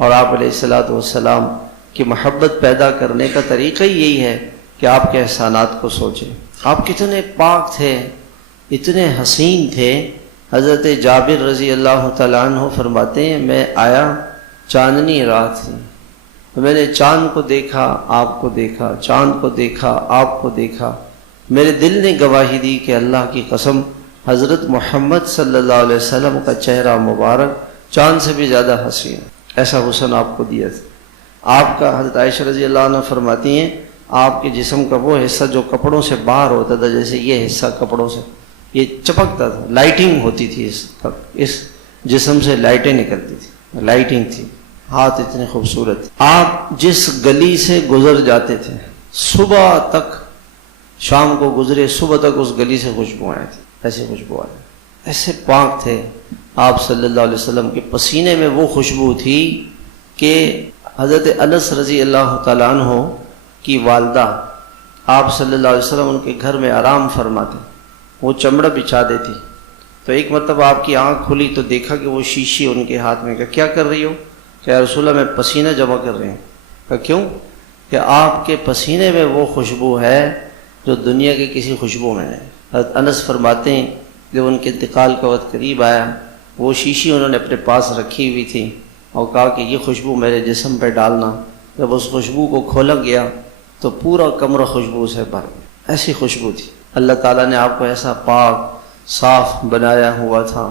اور آپ علیہ الصلوۃ والسلام کی محبت پیدا کرنے کا طریقہ ہی یہی ہے کہ آپ کے احسانات کو سوچیں. آپ کتنے پاک تھے، اتنے حسین تھے. حضرت جابر رضی اللہ تعالیٰ عنہ فرماتے ہیں میں آیا چاندنی رات تھی، میں نے چاند کو دیکھا، آپ کو دیکھا، چاند کو دیکھا، آپ کو دیکھا. میرے دل نے گواہی دی کہ اللہ کی قسم حضرت محمد صلی اللہ علیہ وسلم کا چہرہ مبارک چاند سے بھی زیادہ حسین. ایسا حسن آپ کو دیا تھا. آپ کا حضرت عائشہ رضی اللہ عنہ فرماتی ہیں آپ کے جسم کا وہ حصہ جو کپڑوں سے باہر ہوتا تھا، جیسے یہ حصہ کپڑوں سے یہ چپکتا تھا، لائٹنگ ہوتی تھی، اس جسم سے لائٹیں نکلتی تھی، لائٹنگ تھی. ہاتھ اتنے خوبصورت. آپ جس گلی سے گزر جاتے تھے صبح تک، شام کو گزرے صبح تک اس گلی سے خوشبو آئے تھی، ایسی خوشبو آئے، ایسے پاک تھے آپ صلی اللہ علیہ وسلم کے پسینے میں وہ خوشبو تھی کہ حضرت انس رضی اللہ تعالیٰ عنہ کی والدہ آپ صلی اللہ علیہ وسلم ان کے گھر میں آرام فرماتے، وہ چمڑا بچھا دیتی. تو ایک مرتبہ آپ کی آنکھ کھلی تو دیکھا کہ وہ شیشی ان کے ہاتھ میں. کہا کیا کر رہی ہو؟ کہ یا رسول اللہ میں پسینہ جمع کر رہی ہوں. کہا کیوں؟ کہ آپ کے پسینے میں وہ خوشبو ہے جو دنیا کی کسی خوشبو میں ہے. حضرت انس فرماتے ہیں جب ان کے انتقال کا وقت قریب آیا، وہ شیشی انہوں نے اپنے پاس رکھی ہوئی تھی اور کہا کہ یہ خوشبو میرے جسم پہ ڈالنا. جب اس خوشبو کو کھولا گیا تو پورا کمرہ خوشبو سے بھر گیا. ایسی خوشبو تھی. اللہ تعالیٰ نے آپ کو ایسا پاک صاف بنایا ہوا تھا.